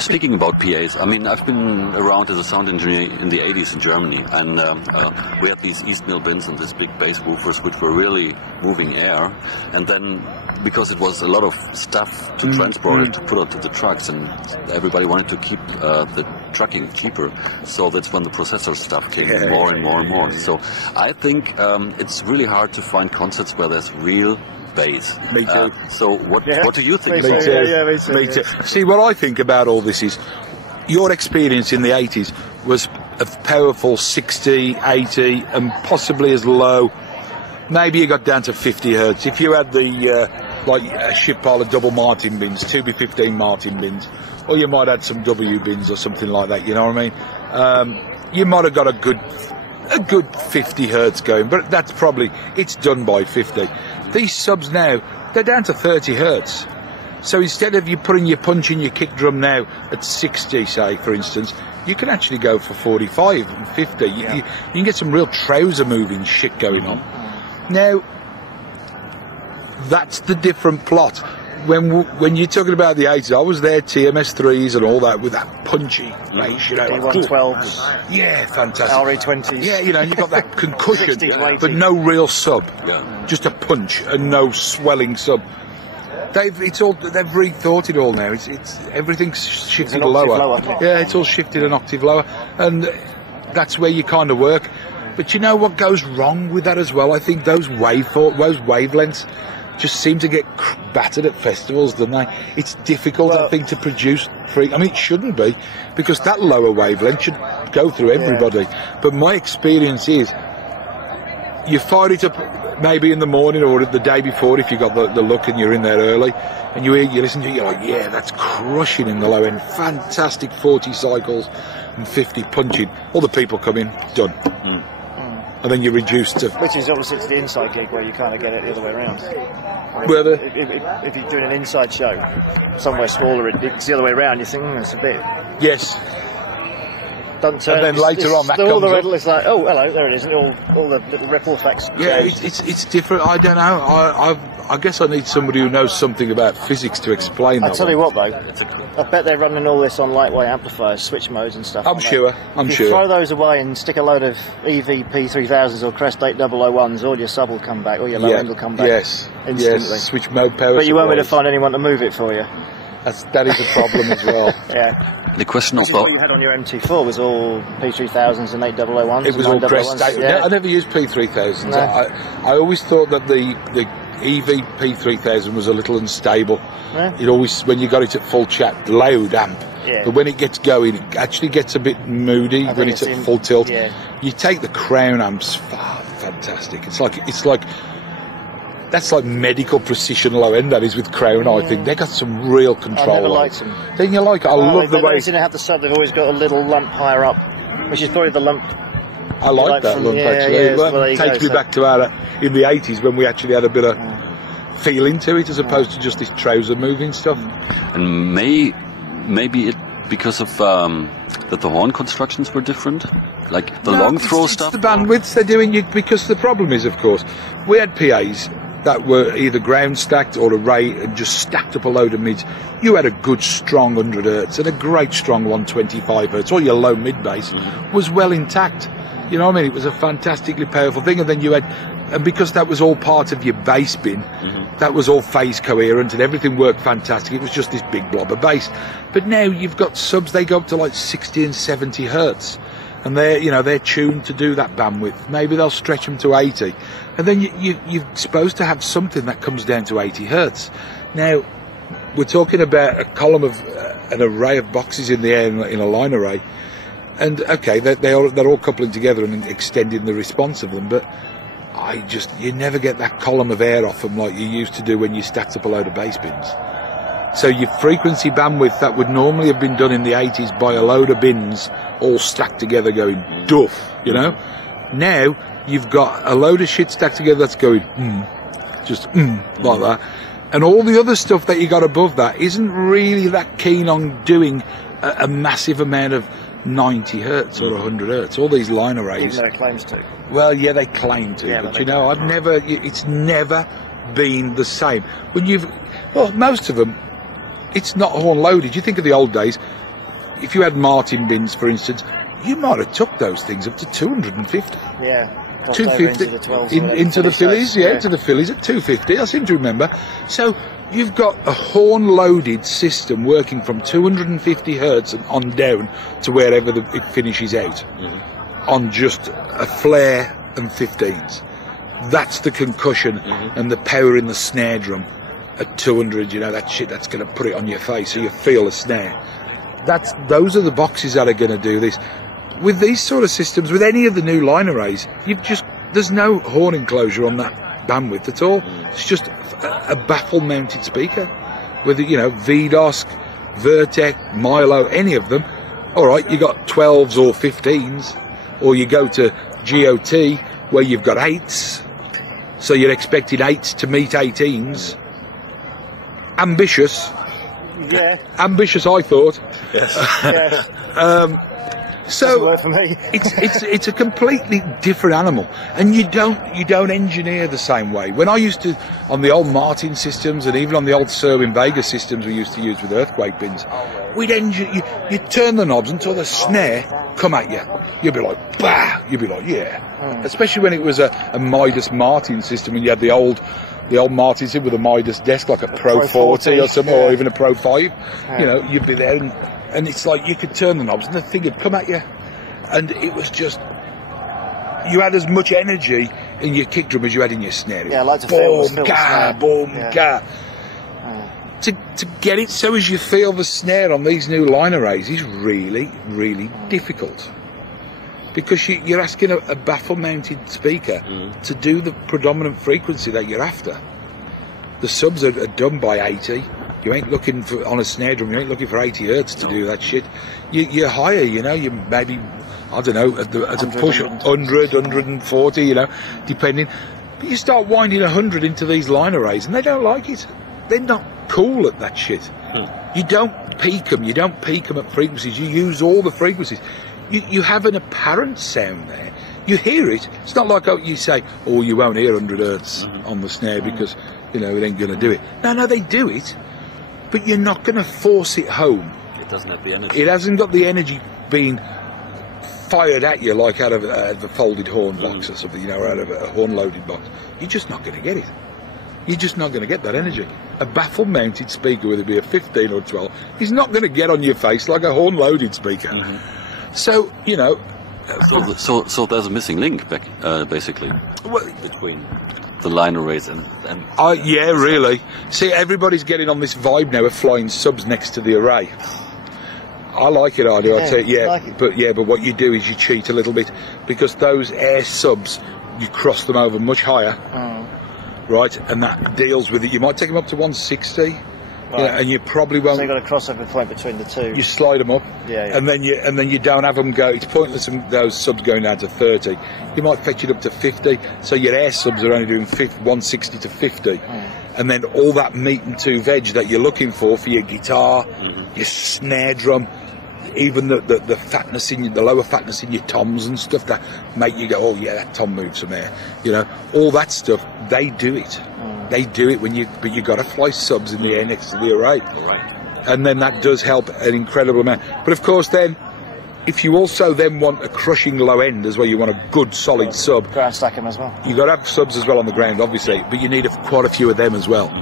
Speaking about PAs, I mean, I've been around as a sound engineer in the 80s in Germany, and we had these East Mill bins and these big bass woofers which were really moving air, and then because it was a lot of stuff to transport it, to put onto the trucks, and everybody wanted to keep the trucking cheaper, so that's when the processor stuff came more and more and more. So I think it's really hard to find concerts where there's real bass. Me too. So what do you think? Me too. Me too. See, what I think about all this is your experience in the 80s was a powerful 60, 80 and possibly as low. Maybe you got down to 50 hertz. If you had the like a ship pile of double Martin bins, 2B15 Martin bins, or you might add some W bins or something like that, you know what I mean? You might have got a good 50 hertz going, but that's probably, it's done by 50. These subs now, they're down to 30 hertz. So instead of you putting your punch in your kick drum now at 60, say, for instance, you can actually go for 45 and 50. You can get some real trouser moving shit going on. Now, that's the different plot. When you're talking about the 80s, I was there, TMS3s and all that, with that punchy bass, you know. D112s. Yeah, fantastic. RE20s. Yeah, you know, and you've got that concussion, but no real sub. Yeah. Just a punch and no swelling sub. They've rethought it all now. It's everything's shifted lower. Yeah, it's all shifted an octave lower, and that's where you kind of work. But you know what goes wrong with that as well? I think those wavelengths just seem to get battered at festivals, don't they? It's difficult, I think, to produce I mean, it shouldn't be, because that lower wavelength should go through everybody. But my experience is, you fire it up maybe in the morning or the day before if you got the luck and you're in there early, and you listen to it, you're like, yeah, that's crushing in the low end. Fantastic 40 cycles and 50 punching. All the people come in, done. And then you reduce to... Which is obviously it's the inside gig where you kind of get it the other way around. I mean, if you're doing an inside show somewhere smaller, it's the other way around. You think, it's a bit... Yes. Doesn't turn. And then later on, that comes up. It's like, oh, hello, there it is. All the little ripple effects. Yeah, it's different. I don't know. I guess I need somebody who knows something about physics to explain that. I tell you what, though, I bet they're running all this on lightweight amplifiers, switch modes and stuff. I'm sure. If you throw those away and stick a load of EV P3000s or Crest 8001s, all your sub will come back, all your low end will come back. Instantly. Yes. Switch mode power. But you won't be able to find anyone to move it for you. That is a problem as well. Yeah. The question of what you had on your MT4 was all P3000s and 8001s. It was all Crest. I never used P3000s. No. I always thought that the EV P3000 was a little unstable. Yeah. It always, when you got it at full chat, loud amp. Yeah. But when it gets going, it actually gets a bit moody when it's at full tilt. Yeah. You take the Crown amps, fantastic. It's like that's like medical precision low end, that is, with Crown. I think they got some real control. I never liked them. Then you like it. I love the way they have the sub. They've always got a little lump higher up, which is probably the lump. I like that lump actually. Well, it takes me back to our in the 80s when we actually had a bit of feeling to it, as opposed to just this trouser moving stuff. And maybe it because of that the horn constructions were different, like the long throw stuff. It's the bandwidths they're doing. Because the problem is, of course, we had PAs that were either ground stacked or array and just stacked up a load of mids. You had a good strong 100 hertz and a great strong 125 hertz. All your low mid bass was well intact. You know what I mean? It was a fantastically powerful thing. And then you had, and because that was all part of your bass bin, that was all phase coherent and everything worked fantastic. It was just this big blob of bass. But now you've got subs, they go up to like 60 and 70 hertz. And they're tuned to do that bandwidth. Maybe they'll stretch them to 80. And then you're supposed to have something that comes down to 80 hertz. Now, we're talking about a column of an array of boxes in the air in a line array. And okay, they're all coupling together and extending the response of them, but you never get that column of air off them like you used to do when you stacked up a load of bass bins. So your frequency bandwidth that would normally have been done in the 80s by a load of bins all stacked together going duff, you know. Now you've got a load of shit stacked together that's going like that, and all the other stuff that you got above that isn't really that keen on doing a massive amount of 90 hertz or 100 hertz. All these line arrays. Even though it claims to. Well, yeah, they claim to, but you know, it's never been the same. Most of them, it's not horn loaded. You think of the old days, if you had Martin bins, for instance, you might have took those things up to 250. Yeah. 250 into the fillies, to the fillies at 250. I seem to remember. So you've got a horn-loaded system working from 250 hertz and on down to wherever it finishes out on just a flare and 15s. That's the concussion and the power in the snare drum at 200. You know, that shit that's going to put it on your face so you feel the snare. Those are the boxes that are going to do this. With these sort of systems, with any of the new line arrays, there's no horn enclosure on that bandwidth at all. It's just a baffle-mounted speaker. Whether, you know, VDOS, Vertec, Milo, any of them. All right, you got 12s or 15s, or you go to GOT where you've got 8s, so you're expecting 8s to meet 18s. Ambitious. Yeah. Ambitious, I thought. Yes. So work for me. it's a completely different animal, and you don't engineer the same way. When I used to, on the old Martin systems and even on the old Serwin Vega systems we used to use with earthquake bins, you'd turn the knobs until the snare come at you. You'd be like, bah! You'd be like, yeah. Especially when it was a Midas Martin system, and you had the old Martin system with a Midas desk, like a Pro 40 or something, or even a Pro 5. You know, you'd be there and it's like you could turn the knobs and the thing would come at you, and it was just, you had as much energy in your kick drum as you had in your snare. Yeah, I like to feel the snare. Boom, ga. To get it so as you feel the snare on these new line arrays is really, really difficult, because you're asking a baffle-mounted speaker to do the predominant frequency that you're after. The subs are done by 80. You ain't looking for, on a snare drum, you ain't looking for 80 hertz to do that shit. You're higher, you know, you maybe, I don't know, at a push 100, 140, you know, depending. But you start winding 100 into these line arrays and they don't like it. They're not cool at that shit. You don't peak them at frequencies, you use all the frequencies. You have an apparent sound there. You hear it. It's not like you say, oh, you won't hear 100 hertz on the snare because, you know, it ain't going to do it. No, they do it. But you're not going to force it home. It doesn't have the energy. It hasn't got the energy being fired at you like out of a folded horn box or something, you know, or out of a horn-loaded box. You're just not going to get it. You're just not going to get that energy. A baffle-mounted speaker, whether it be a 15 or 12, is not going to get on your face like a horn-loaded speaker. So, you know... So there's a missing link, basically, between the line arrays and yeah, really. See, everybody's getting on this vibe now of flying subs next to the array. I like it, I do. I tell you, like it. But what you do is you cheat a little bit, because those air subs, you cross them over much higher, right? And that deals with it. You might take them up to 160. Right. You know, and you probably won't. So you've got a crossover point between the two. You slide them up, and then you don't have them go. It's pointless those subs going down to 30. You might fetch it up to 50. So your air subs are only doing 160 to 50, and then all that meat and two veg that you're looking for your guitar, your snare drum, even the fatness in the lower fatness in your toms and stuff that make you go, oh yeah, that tom moves from there. You know, all that stuff. They do it. They do it but you got to fly subs in the air next to the array, and then that does help an incredible amount. But of course, then if you also then want a crushing low end as well, you want a good solid sub. Ground stack them as well. You got to have subs as well on the ground, obviously, but you need quite a few of them as well.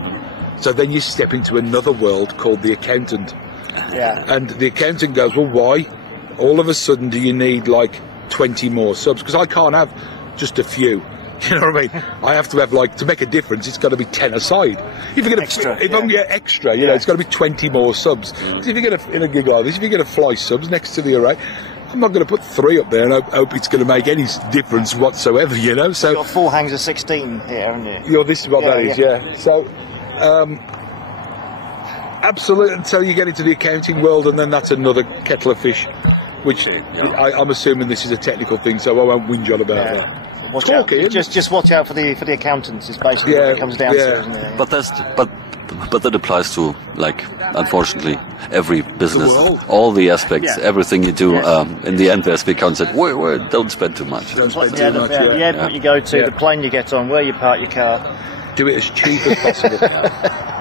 So then you step into another world called the accountant. Yeah. And the accountant goes, well, why? All of a sudden, do you need like 20 more subs? Because I can't have just a few. You know what I mean? I have to have, like, to make a difference, it's got to be 10 aside. If you're going to, if I'm going to get extra, you know, it's got to be 20 more subs. Because if you're going to, in a gig like this, if you're going to fly subs next to the array, I'm not going to put 3 up there and hope it's going to make any difference whatsoever, you know? So you've got 4 hangs of 16 here, haven't you? This is what that is, So, absolutely, until you get into the accounting world, and then that's another kettle of fish, which I'm assuming this is a technical thing, so I won't whinge on about that. Watch out. Just watch out for the accountants. Is basically what it comes down to, isn't it? But that applies to, like, unfortunately, every business, all the aspects, everything you do. In the end, there's the concept. Don't spend too much. The airport you go to, the plane you get on, where you park your car. Do it as cheap as possible.